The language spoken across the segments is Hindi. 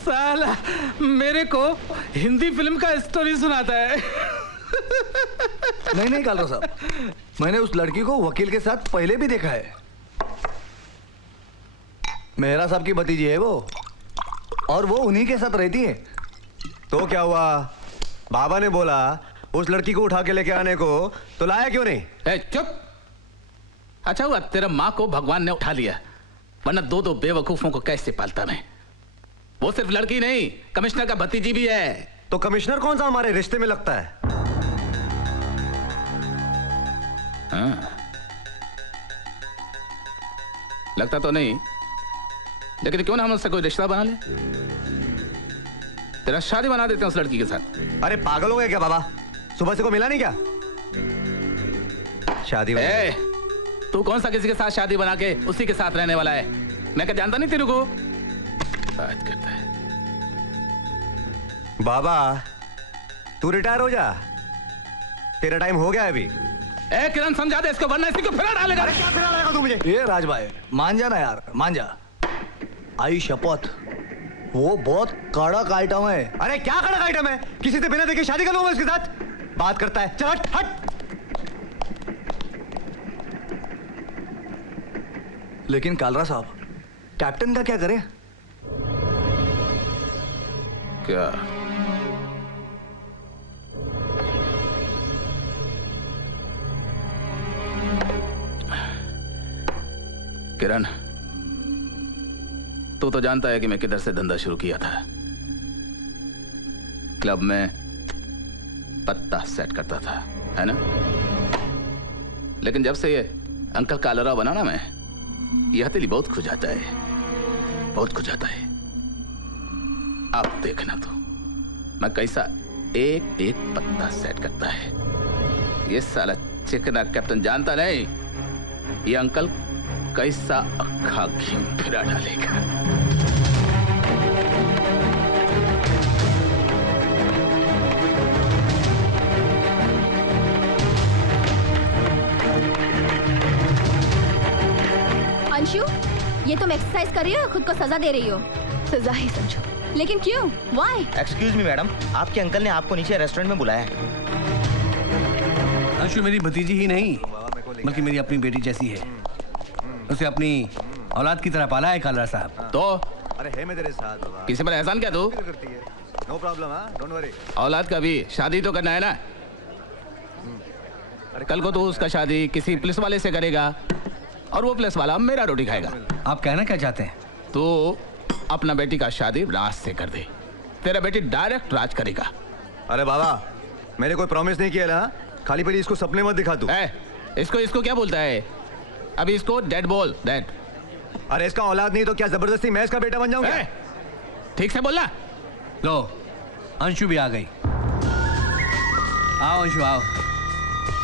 साला मेरे को हिंदी फिल्म का स्टोरी सुनाता है। नहीं कालरा साहब, मैंने उस लड़की को वकील के साथ पहले भी देखा है। मेहरा साहब की भतीजी है वो, और वो उन्हीं के साथ रहती है। तो क्या हुआ? बाबा ने बोला उस लड़की को उठा के लेके आने को, तो लाया क्यों नहीं? चुप। अच्छा हुआ तेरा माँ को भगवान ने उठा लिया, वरना दो दो बेवकूफों को कैसे पालता मैं। वो सिर्फ लड़की नहीं, कमिश्नर का भतीजी भी है। तो कमिश्नर कौन सा हमारे रिश्ते में लगता है? हाँ। लगता तो नहीं, लेकिन क्यों ना हम उससे कोई रिश्ता बना ले। तेरा शादी बना देते हैं उस लड़की के साथ। अरे पागल हो गए क्या बाबा? सुबह से को मिला नहीं क्या? शादी तू कौन सा किसी के साथ शादी बना के उसी के साथ रहने वाला है? मैं क्या जानता नहीं तेरे को? बात करता है। बाबा तू रिटायर हो जा, तेरा टाइम हो गया है अभी। किरण समझा दे इसको, वरना इसी को फिरा डालेगा। अरे क्या फिरा डालेगा तू मुझे? ये राज भाई मान जा ना यार, मान जा। आई शपथ, वो बहुत कड़क आइटम है। अरे क्या कड़क आइटम है? किसी से बिना देखे शादी कर लूंगा उसके साथ? बात करता है, चल हट हट। लेकिन कालरा साहब, कैप्टन का क्या करें? क्या? किरण, तू तो जानता है कि मैं किधर से धंधा शुरू किया था। क्लब में पत्ता सेट करता था, है ना? लेकिन जब से ये अंकल कालरा बना ना, मैं यह हथेली बहुत खुजाता है, बहुत खुजाता है। अब देखना तो मैं कैसा एक एक पत्ता सेट करता है। ये साला चिकना कैप्टन जानता नहीं ये अंकल कैसा अक्खा घी फिरा डालेगा। अंशु, ये तुम एक्सरसाइज कर रही हो या खुद को सजा दे रही हो? सजा ही समझो। लेकिन क्यों? Why? एक्सक्यूज मी मैडम, आपके अंकल ने आपको नीचे रेस्टोरेंट में बुलाया है। अंशु मेरी भतीजी ही नहीं, बल्कि मेरी अपनी बेटी जैसी है। उसे अपनी औलाद की तरह पाला है कालरा साहब। तो अरे है मैं तेरे साथ बाबा। किसी पर एहसान क्या तू? No problem, don't worry. औलाद का भी शादी तो करना है ना। कल को तो उसका शादी किसी पुलिस वाले से करेगा और वो पुलिस वाला मेरा रोटी खाएगा। आप कहना क्या चाहते हैं? तो अपना बेटी का शादी राज से कर दे, तेरा बेटी डायरेक्ट राज करेगा। अरे बाबा मैंने कोई प्रॉमिस नहीं किया ना, खाली पहले इसको सपने मत दिखा तू। इसको क्या बोलता है? अभी इसको डेड बोल, डेड। अरे इसका औलाद नहीं तो क्या जबरदस्ती मैं इसका बेटा बन जाऊंगा? ठीक से बोलना। लो अंशु भी आ गई। आओ अंशु आओ,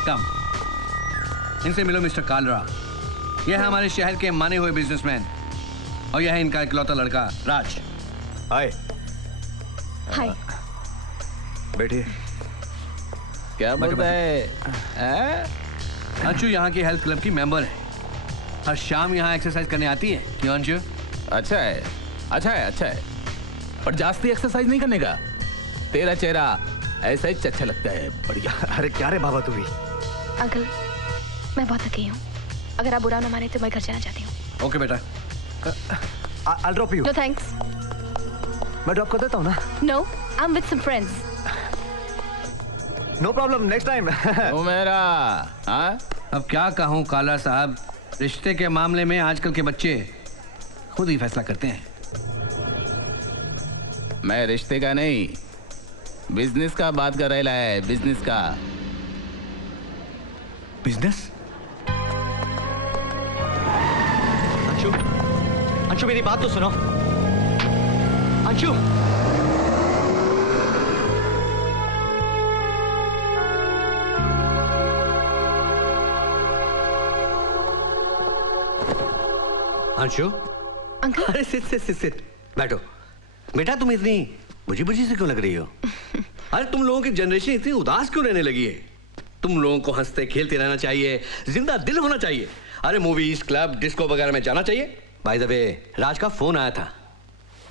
कम। इनसे मिलो मिस्टर कालरा। यह है हमारे शहर के माने हुए बिजनेसमैन और यह है इनका इकलौता लड़का राज। हाय। हाय। बैठिए। क्या बोलता है? अंशु यहाँ की हेल्थ क्लब की मेंबर है, हर शाम यहाँ एक्सरसाइज करने आती है। क्यों अंशु? अच्छा है, अच्छा है, अच्छा है, पर जास्ती एक्सरसाइज नहीं करने का। तेरा चेहरा ऐसा ही अच्छा लगता है, बढ़िया। अरे क्या रे बाबा तू भी? अंकल, मैं बहुत थकी हूँ, अगर आप बुरा ना माने तो मैं घर जाना चाहती हूँ। ओके बेटा। I'll drop you. No thanks. मैं ड्रॉप कर देता हूँ ना। No, I am with some friends. No problem, next time. ओ मेरा, हाँ? अब क्या कहूँ काला साहब, रिश्ते के मामले में आजकल के बच्चे खुद ही फैसला करते हैं। मैं रिश्ते का नहीं, बिजनेस का बात कर रहा है, बिजनेस का। बिजनेस? अंशु, अंशु मेरी बात तो सुनो। अंशु, अंशु। अंकल। अरे सिट बैठो। बेटा तुम इतनी बुझी बुझी से क्यों लग रही हो? अरे तुम लोगों की जनरेशन इतनी उदास क्यों रहने लगी है? तुम लोगों को हंसते खेलते रहना चाहिए, जिंदा दिल होना चाहिए। अरे मूवीज, क्लब, डिस्को वगैरह में जाना चाहिए। बाय द वे, राज का फोन आया था,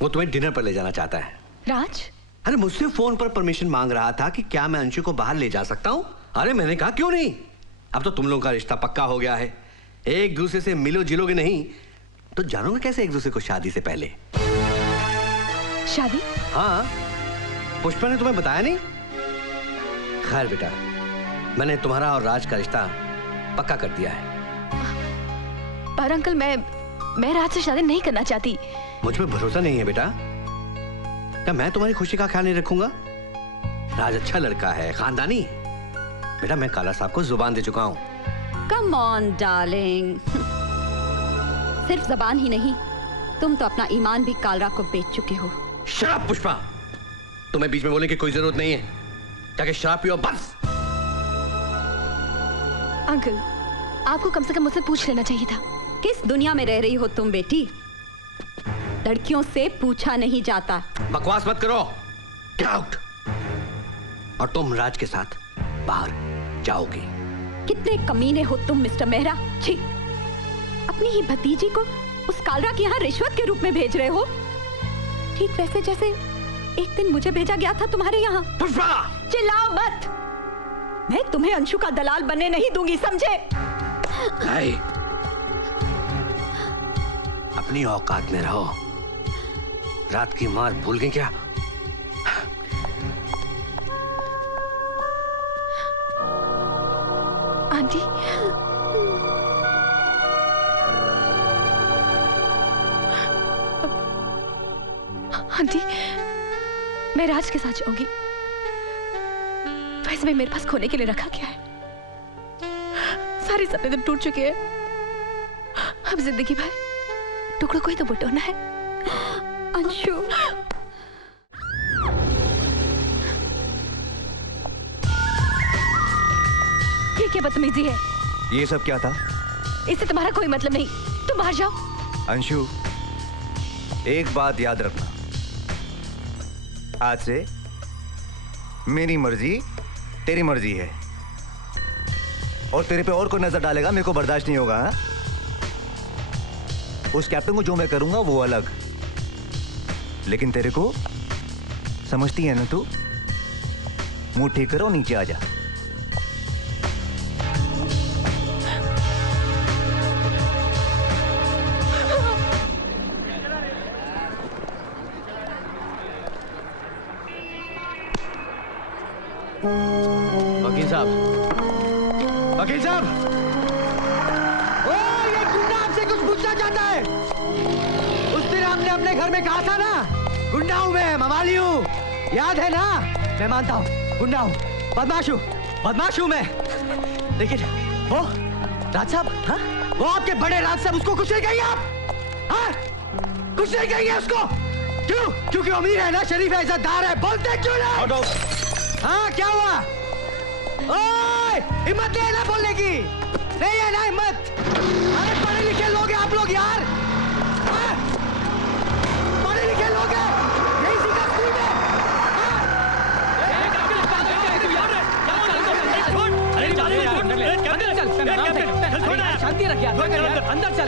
वो तुम्हें डिनर पर ले जाना चाहता है। राज? अरे मुझसे फोन पर परमिशन मांग रहा था कि क्या मैं अंशु को बाहर ले जा सकता हूं। अरे मैंने कहा क्यों नहीं, अब तो तुम लोगों का रिश्ता पक्का हो गया है। एक दूसरे से मिलो जिलोगे नहीं तो जानोगे कैसे एक दूसरे को शादी से पहले। शादी? हाँ, पुष्पा ने तुम्हें बताया नहीं? खैर बेटा, मैंने तुम्हारा और राज का रिश्ता पक्का कर दिया है। पर अंकल, मैं राज से शादी नहीं करना चाहती। मुझ पे भरोसा नहीं है बेटा? क्या मैं तुम्हारी खुशी का ख्याल नहीं रखूंगा? राज अच्छा लड़का है, खानदानी। बेटा मैं काला साहब को जुबान दे चुका हूँ। कम ऑन डार्लिंग, सिर्फ जबान ही नहीं, तुम तो अपना ईमान भी कालरा को बेच चुके हो। शराब पुष्पा, तुम्हें बीच में बोलने की कोई जरूरत नहीं है। जाके शराब पियो बस। अंकल, आपको कम से कम मुझसे पूछ लेना चाहिए था। किस दुनिया में रह रही हो तुम बेटी? लड़कियों से पूछा नहीं जाता। बकवास मत करो, गेट आउट। और तुम राज के साथ बाहर जाओगी। कितने कमीने हो तुम मिस्टर मेहरा। छी, अपनी ही भतीजी को उस कालरा के यहाँ रिश्वत के रूप में भेज रहे हो, ठीक वैसे जैसे एक दिन मुझे भेजा गया था तुम्हारे यहाँ। पुष्पा! चिल्लाओ मत, मैं तुम्हें अंशु का दलाल बनने नहीं दूंगी, समझे? अपनी औकात में रहो। रात की मार भूल गई क्या? आंटी, आंटी, मैं राज के साथ जाऊंगी। वैसे भी मेरे पास खोने के लिए रखा क्या है? सारे सपने तो टूट चुके हैं। अब जिंदगी भर टुकड़ों को ही तो बटोरना है। अंशु, ये क्या बदतमीजी है? ये सब क्या था? इससे तुम्हारा कोई मतलब नहीं, तुम बाहर जाओ। अंशु, एक बात याद रखना, आज से मेरी मर्जी तेरी मर्जी है, और तेरे पे और कोई नजर डालेगा मेरे को बर्दाश्त नहीं होगा। हा? उस कैप्टन को जो मैं करूंगा वो अलग, लेकिन तेरे को समझती है ना तू? मुंह ठीक करो, नीचे आ जा। वकील साहब, वकील साहब, ये गुंडा आपसे कुछ पूछना चाहता है। उस दिन आपने अपने घर में कहा था ना, गुंडा हूं मैं, मवाली हूं, याद है ना? मैं मानता हूं, गुंडा हूं, बदमाश हूं मैं, लेकिन वो राज साहब, हाँ? वो आपके बड़े राज साहब, उसको कुछ नहीं कहिए आप, हाँ? कुछ नहीं कहिए उसको। क्यों? क्योंकि अमीर है ना, शरीफ है, इज्जतदार है, बोलते क्यों नहीं? हाँ, क्या हुआ? ओए, हिम्मत नहीं है ना बोलने की? नहीं है ना हिम्मत? अरे पढ़े लिखे लोग हैं आप लोग यार, हाँ? पढ़े लिखे लोग हैं, यही सीखा स्कूल में, हाँ? शांति रख यार, अंदर चल,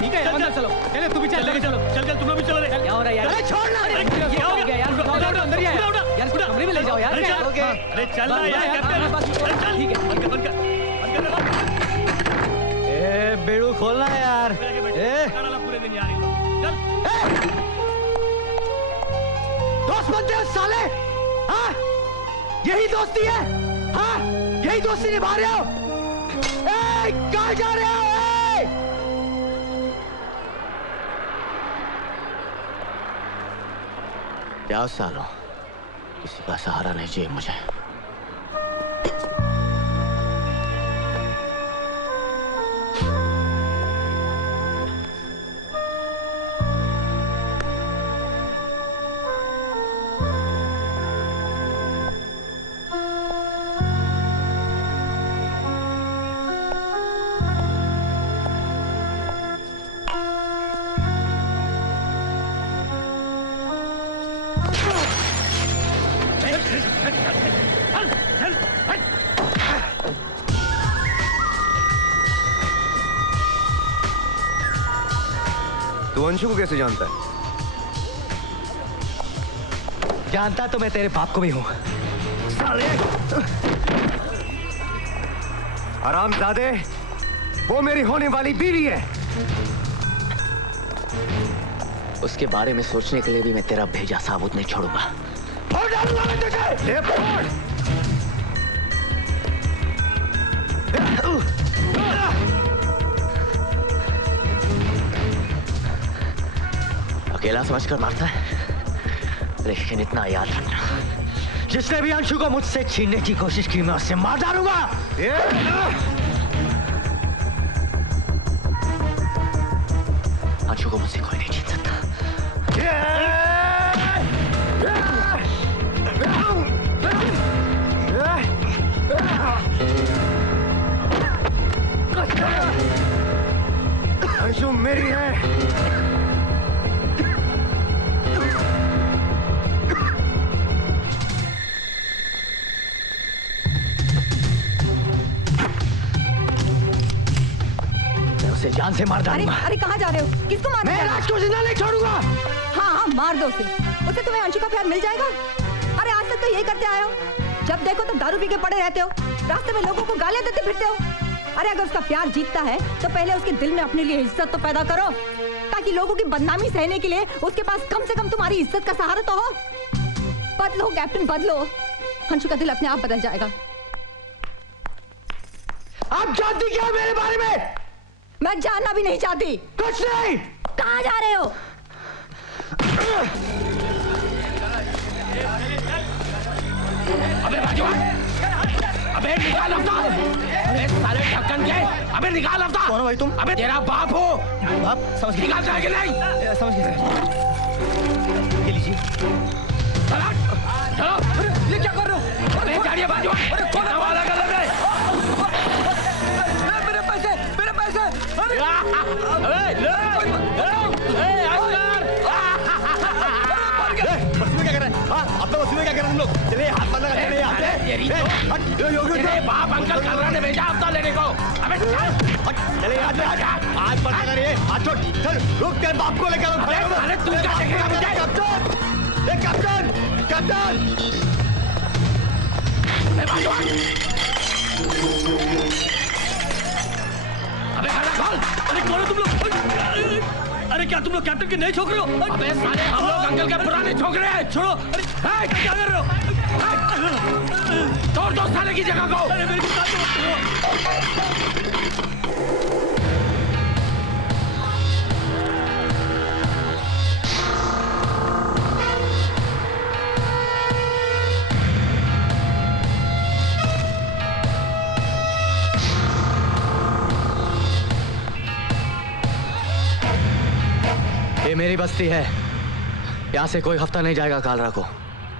ठीक है, अंदर चलो, चलो तू भी चल, चल तुम लोग भी चलो रे। क्या हो रहा है यार? अरे छोड़ना, क्या हो गया यार? अंदर ही यार, कमरे में ले जाओ यार। अरे चल ना यार, ठीक है, ए बेड़ू खोलना यार, पूरे दिन यार। दोस्त बनते हो साले, हाँ? यही दोस्ती है, हाँ? यही दोस्ती निभा रहे हो? कहाँ जा रहे हो? क्या सालों, किसी का सहारा नहीं चाहिए मुझे। तू अंशु को कैसे जानता है? जानता तो मैं तेरे बाप को भी हूं। साले! हरामजादे, वो मेरी होने वाली बीवी है। उसके बारे में सोचने के लिए भी मैं तेरा भेजा साबुत नहीं छोड़ूंगा। फोड़ डालूंगा मैं तुझे। ले फोड़। अकेला समझकर मारता है, लेकिन इतना याद रखना, जिसने भी अंशु को मुझसे छीनने की कोशिश की मैं उससे मार डालूंगा। अंशु को मुझसे कोई नहीं छीन सकता। अंशु मेरी है। उसे जान से मार अरे डालूंगा। अरे कहाँ जा रहे हो? किसको मार? मैं राज को जिंदा नहीं छोड़ूंगा। हाँ हाँ मार दो उसे। उसे तुम्हें अंशु का प्यार मिल जाएगा। अरे आज तक तो यही करते आए हो, जब देखो तो दारू पी के पड़े रहते हो, रास्ते में लोगों को गालियां देते फिरते हो। अरे अगर उसका प्यार जीतता है तो पहले उसके दिल में अपने लिए इज्जत तो पैदा करो, ताकि लोगों की बदनामी सहने के लिए उसके पास कम से कम तुम्हारी इज्जत का सहारा तो हो। बदलो कैप्टन बदलो, अंशु का दिल अपने आप बदल जाएगा। आप जानती क्या है मेरे बारे में? मैं जानना भी नहीं चाहती। कुछ नहीं। कहाँ जा रहे हो? अबे बाजूवान! अबे निकाल अवतार! अबे साले ढक्कन के! अबे निकाल अवतार! कौन हो भाई तुम? अबे तेरा बाप हो! बाप समझ गए। निकाल जाए कि नहीं? समझ गए। ये लीजिए। चलो! चलो! ये क्या कर रहे हो? अबे जानिए बाजूवान! कितना वाला गलत है? मेरे पैसे, मेरे पैसे। अबे ले! ए अस्कर! बस में क्या कर रहे हैं? हाँ, आप लोग बस में क्या कर रहे हैं तुम लोग? चलिए हाथ बंद लगा चलिए यहाँ पे। तेरी तो तेरे बाप अंकल कालरा ने भेजा हफ्ता लेने को। अबे चल! चलिए हाथ में हाथ बंद करिए। हाथ छोड़। चल रुक, तेरे बाप को लेकर अबे साले तू क्या देखेगा मुझे? कैप्टन! A captain! कैप्टन! अबे बाजूवान! अबे खाना खोल! अरे कौन हो तुम लोग? अरे क्या तुम लोग कैप्टन के नए छोकरे हो? अबे साले हम लोग अंकल के पुराने छोकरे हैं। छोड़ो! अरे क्या कर रहे हो? तोड़ दो साले की जगह को। अरे मेरी बात तो ये मेरी बस्ती है, यहाँ से कोई हफ्ता नहीं जाएगा कालरा को।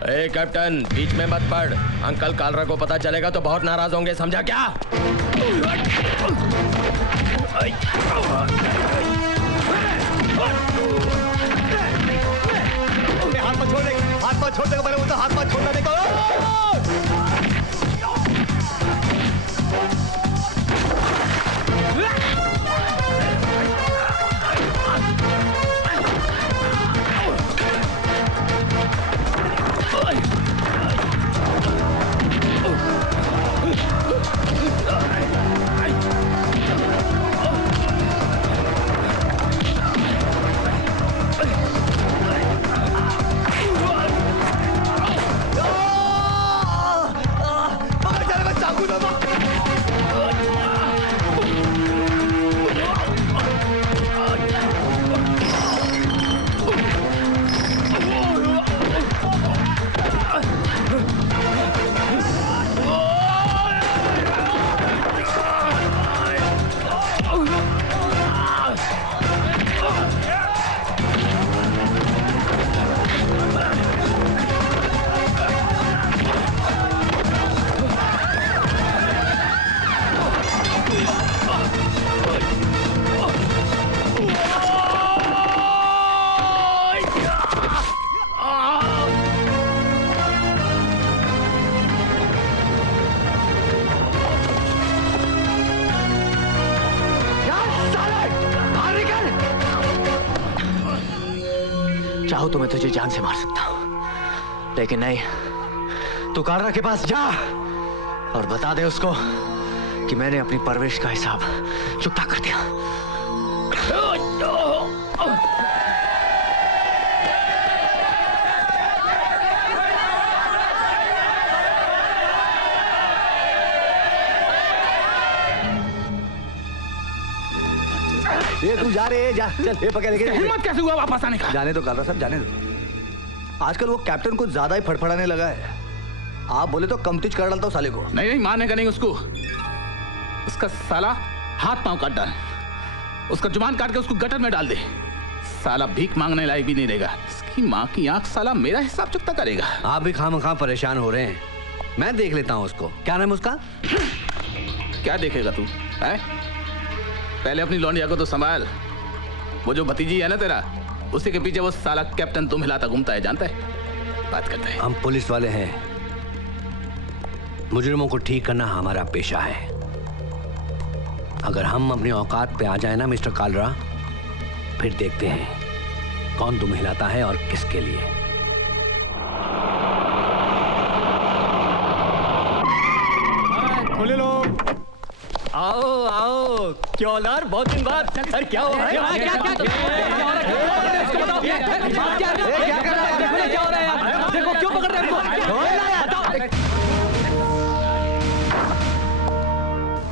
ए कैप्टन, बीच में मत पड़। अंकल कालरा को पता चलेगा तो बहुत नाराज होंगे, समझा क्या? हाथ मत छोड़ दे, हाथ मत छोड़ दे, पहले वो तो हाथ मत छोड़ना देखो। चाहो तो मैं तुझे जान से मार सकता हूं, लेकिन नहीं, तू कालरा के पास जा और बता दे उसको कि मैंने अपनी परवरिश का हिसाब चुकता कर दिया। ये तू जा रे, जा चल, ये पकड़ लेके हिम्मत कैसे हुआ वापस आने का? जाने दो कालरा साहब, जाने दो। आजकल वो कैप्टन को ज्यादा ही फड़फड़ाने लगा है। आप बोले तो कमतिज कर डालता हूँ साले को। नहीं नहीं, मारने का नहीं उसको। उसका साला हाथ पांव काट डाल, उसका जुबान काट के उसको गटर में डाल दे। साला भीख मांगने लायक भी नहीं रहेगा। इसकी माँ की आंख साला मेरा हिसाब चुकता करेगा। आप भी खामखा परेशान हो रहे हैं, मैं देख लेता हूँ उसको। क्या नाम है उसका? क्या देखेगा तू है? पहले अपनी लौंडिया को तो संभाल। वो जो भतीजी है ना तेरा, उसी के पीछे वो साला कैप्टन तुम हिलाता घूमता है, जानता है? बात करते हैं। हम पुलिस वाले हैं, मुजरिमों को ठीक करना हमारा पेशा है। अगर हम अपनी औकात पे आ जाए ना मिस्टर कालरा, फिर देखते हैं कौन दुम हिलाता है और किसके लिए। खोले लो। आओ आओ, क्या यार, बहुत दिन बाद। अरे क्या हो रहा है? क्या कर रहा है यार? देखो क्यों पकड़ रहे हैं?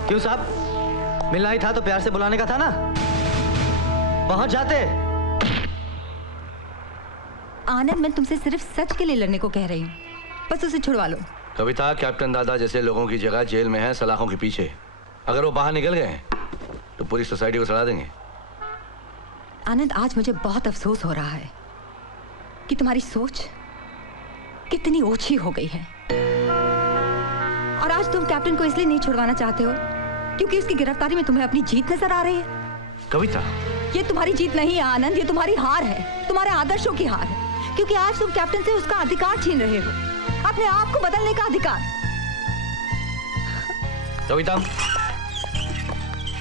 क्यों साहब, मिलना ही था तो प्यार से बुलाने का था ना, पहुंच जाते। आनंद, मैं तुमसे सिर्फ सच के लिए लड़ने को कह रही हूँ, बस उसे छुड़वा लो। कविता, कैप्टन दादा जैसे लोगों की जगह जेल में है, सलाखों के पीछे। अगर वो बाहर निकल गए तो पूरी सोसाइटी को सड़ा देंगे। आनंद, आज मुझे बहुत अफसोस हो रहा है कि तुम्हारी सोच कितनी ओछी हो गई है। और आज तुम कैप्टन को इसलिए नहीं छुड़वाना चाहते हो क्योंकि उसकी गिरफ्तारी में तुम्हें अपनी जीत नजर आ रही है। कविता, ये तुम्हारी जीत नहीं है आनंद, ये तुम्हारी हार है, तुम्हारे आदर्शों की हार है। क्योंकि आज तुम कैप्टन से उसका अधिकार छीन रहे हो, अपने आप को बदलने का अधिकार। कविता,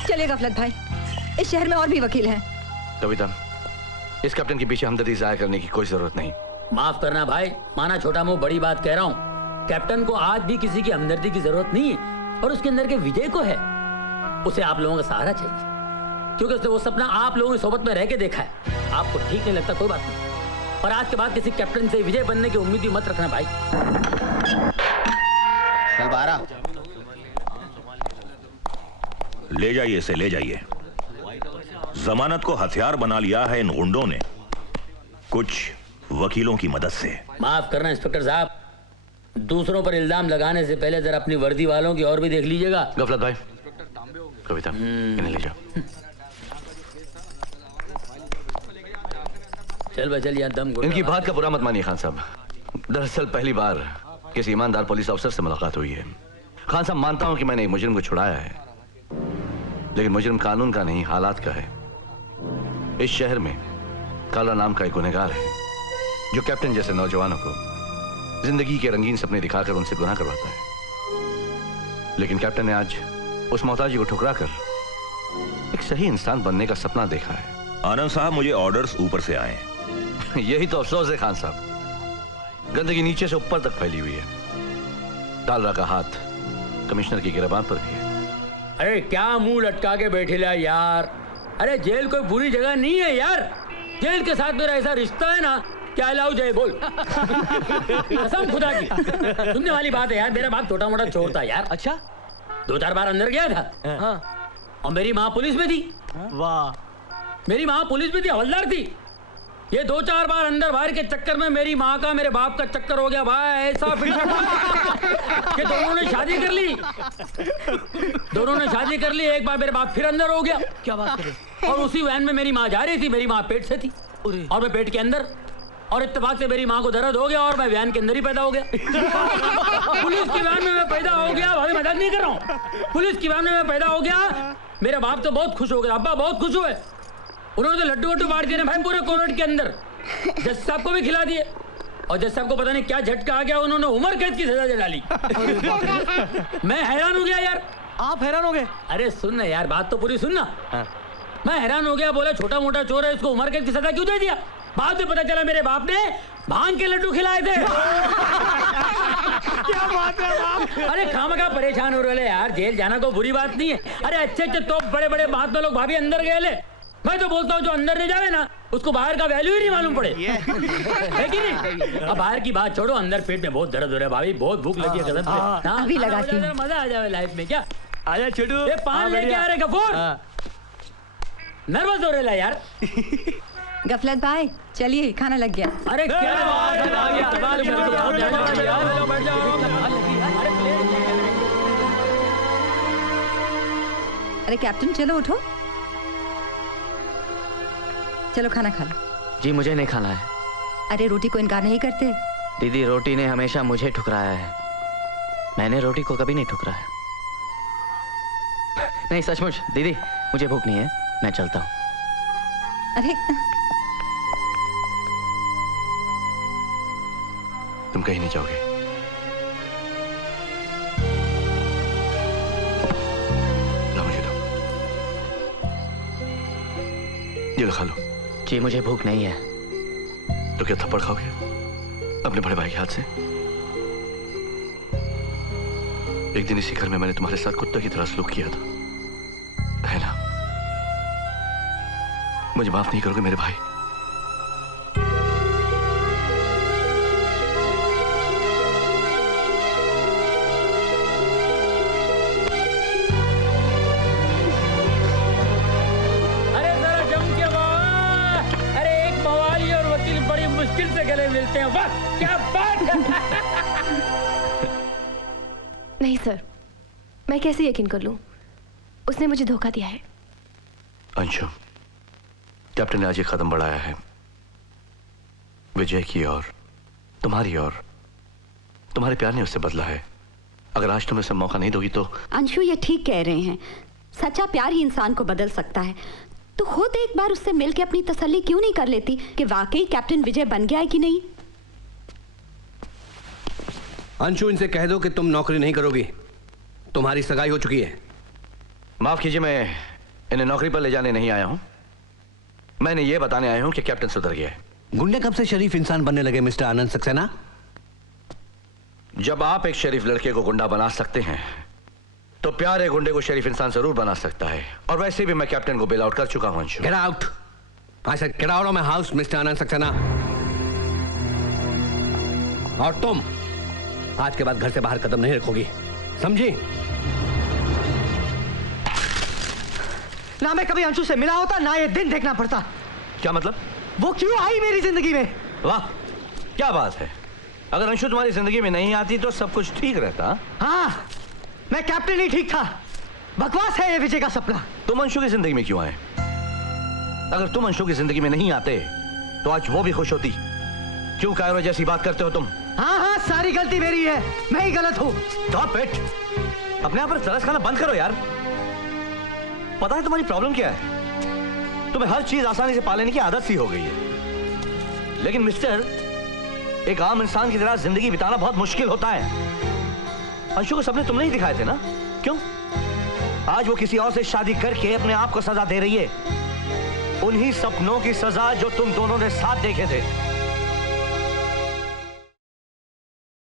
चलिए गफलत भाई, इस शहर में और भी वकील हैं। कविता, इस कैप्टन के पीछे हमदर्दी जाहिर करने की कोई जरूरत नहीं। माफ करना भाई, माना छोटा मुंह बड़ी बात कह रहा हूँ। कैप्टन को आज भी किसी की हमदर्दी की जरूरत नहीं है, और उसके अंदर के विजय को है। उसे आप लोगों का सहारा चाहिए, क्योंकि उसने वो सपना आप लोगों की सोबत में रह के देखा है। आपको ठीक नहीं लगता, कोई बात नहीं, पर आज के बाद किसी कैप्टन से विजय बनने की उम्मीद भी मत रखना भाई। चल 12 ले जाइए इसे, ले जाइए। जमानत को हथियार बना लिया है इन गुंडों ने, कुछ वकीलों की मदद से। माफ करना इंस्पेक्टर साहब, दूसरों पर इल्जाम लगाने से पहले जरा अपनी वर्दी वालों की और भी देख लीजिएगा। गफलत भाई, कविता, इन्हें ले जाओ। चल भाई चल, यहाँ दम घुट। इनकी बात का बुरा मत मानिए खान साहब। दरअसल पहली बार किसी ईमानदार पुलिस अफसर से मुलाकात हुई है। खान साहब, मानता हूं कि मैंने एक मुजरिम को छुड़ाया है, लेकिन मुजरिम कानून का नहीं, हालात का है। इस शहर में काला नाम का एक गुनहगार है जो कैप्टन जैसे नौजवानों को जिंदगी के रंगीन सपने दिखाकर उनसे गुनाह करवाता है। लेकिन कैप्टन ने आज उस मोहताजी को ठुकरा कर एक सही इंसान बनने का सपना देखा है। आनंद साहब, मुझे ऑर्डर्स ऊपर से आए। यही तो अफसोस है खान साहब, गंदगी नीचे से ऊपर तक फैली हुई है। कालरा का हाथ कमिश्नर की गिरबान पर भी है। अरे क्या मुंह लटका के बैठे ला यार। अरे जेल कोई बुरी जगह नहीं है यार, जेल के साथ मेरा ऐसा रिश्ता है ना, क्या लाओ जय बोल। कसम खुदा की सुनने वाली बात है यार। मेरा बाप छोटा मोटा चोर था यार। अच्छा, 2-4 बार अंदर गया था। हाँ। और मेरी माँ पुलिस में थी। वाह, मेरी माँ पुलिस में थी, हवलदार थी। ये 2-4 बार अंदर बाहर के चक्कर में मेरी माँ का मेरे बाप का चक्कर हो गया भाई। ऐसा फिर कि दोनों ने शादी कर ली। दोनों ने शादी कर ली। एक बार मेरे बाप फिर अंदर हो गया। क्या बात कर। और उसी वैन में मेरी माँ जा रही थी। मेरी माँ पेट से थी और मैं पेट के अंदर, और इत्तेफाक से मेरी माँ को दर्द हो गया और मैं वैन के अंदर ही पैदा हो गया। पुलिस की वैन में मैं पैदा हो गया भाई, मजाक नहीं कर रहा हूँ। पुलिस की वैन में मैं पैदा हो गया। मेरा बाप तो बहुत खुश हो गया, अब्बा बहुत खुश हुए। उन्होंने तो लड्डू वड्डू बांट दिए भाई पूरे कॉर्नर के अंदर। जज साहब को भी खिला दिए, और जज साहब को पता नहीं क्या झटका आ गया, उन्होंने उम्र कैद की सजा दे डाली। मैं हैरान हो गया यार। आप हैरान हो गए? अरे सुन ना यार, बात तो पूरी सुनना। मैं हैरान हो गया, बोला छोटा मोटा चोर है, इसको उम्र कैद की सजा क्यों दे दिया? बाद में पता चला मेरे बाप ने भांग के लड्डू खिलाए थे। क्या बात है बाप? अरे खामखा परेशान हो रहे यार, जेल जाना तो बुरी बात नहीं है। अरे अच्छे अच्छे तो बड़े बड़े महात्मा लोग भाभी अंदर गए ले। मैं तो बोलता हूँ जो अंदर नहीं जावे ना उसको बाहर का वैल्यू ही नहीं मालूम पड़े, है कि नहीं? अब बाहर की बात छोड़ो, अंदर पेट में बहुत दर्द हो रहा है भाभी, बहुत भूख लगी है कसम से। हाँ, अभी लगाती हूँ। मजा आ जाए लाइफ में। क्या आजा छोटू। ये पान लेके आ रहे गफूर, नर्वस हो रहे ला यार। गफलत भाई चलिए खाना लग गया। अरे क्या बात है, आ गया। बैठ जाओ। अरे कैप्टन चलो उठो, चलो खाना खा लो। जी मुझे नहीं खाना है। अरे रोटी को इनकार नहीं करते। दीदी रोटी ने हमेशा मुझे ठुकराया है, मैंने रोटी को कभी नहीं ठुकराया। नहीं सचमुच दीदी मुझे भूख नहीं है, मैं चलता हूँ। अरे तुम कहीं नहीं जाओगे? ला मुझे दो, ये लो खा लो। जी मुझे भूख नहीं है। तो क्या थप्पड़ खाओगे अपने बड़े भाई के हाथ से? एक दिन इसी घर में मैंने तुम्हारे साथ कुत्ते की तरह सलूक किया था, है ना? मुझे माफ नहीं करोगे मेरे भाई? अरे जरा जम के बाबा, अरे एक मवाली और वकील बड़ी मुश्किल से गले मिलते हैं। वाह क्या बात है। नहीं सर, मैं कैसे यकीन कर लूं? उसने मुझे धोखा दिया है। अंशु, कैप्टन ने आज एक कदम बढ़ाया है विजय की और तुम्हारी और तुम्हारे प्यार ने उससे बदला है। अगर आज तुम इसे मौका नहीं दोगी तो। अंशु ये ठीक कह रहे हैं, सच्चा प्यार ही इंसान को बदल सकता है। तो खुद एक बार उससे मिलकर अपनी तसल्ली क्यों नहीं कर लेती कि वाकई कैप्टन विजय बन गया है कि नहीं? अंशु इनसे कह दो कि तुम नौकरी नहीं करोगी, तुम्हारी सगाई हो चुकी है। माफ कीजिए, मैं इन्हें नौकरी पर ले जाने नहीं आया हूं, मैंने ये बताने आया हूं कि कैप्टन सुधर गया है। गुंडे कब से शरीफ इंसान बनने लगे मिस्टर आनंद सक्सेना? जब आप एक शरीफ लड़के को गुंडा बना सकते हैं तो प्यारे गुंडे को शरीफ इंसान जरूर बना सकता है। और वैसे भी मैं कैप्टन को बेल आउट कर चुका हूं। Anshu, get out. I said get out of my house mister Anand Saxena. और तुम आज के बाद घर से बाहर कदम नहीं रखोगी, समझी? ना मैं कभी अंशु से मिला होता, ना ये दिन देखना पड़ता। क्या मतलब? वो क्यों आई मेरी जिंदगी में? वाह क्या बात है, अगर अंशु तुम्हारी जिंदगी में नहीं आती तो सब कुछ ठीक रहता। हाँ, मैं कैप्टन ही ठीक था। बकवास है ये विजय का सपना। तुम अंशु की जिंदगी में क्यों आए? अगर तुम अंशु की जिंदगी में नहीं आते तो आज वो भी खुश होती। क्यों कायरो जैसी बात करते हो तुम? हाँ हाँ, सारी गलती मेरी है, मैं ही गलत हूँ। स्टॉप इट, अपने आप पर तरस खाना बंद करो यार। पता है तुम्हारी प्रॉब्लम क्या है? तुम्हें हर चीज आसानी से पा लेने की आदत सी हो गई है। लेकिन मिस्टर, एक आम इंसान की तरह जिंदगी बिताना बहुत मुश्किल होता है। अंशु को सपने तुमने ही दिखाए थे ना? क्यों आज वो किसी और से शादी करके अपने आप को सजा दे रही है? उन्हीं सपनों की सजा जो तुम दोनों ने साथ देखे थे।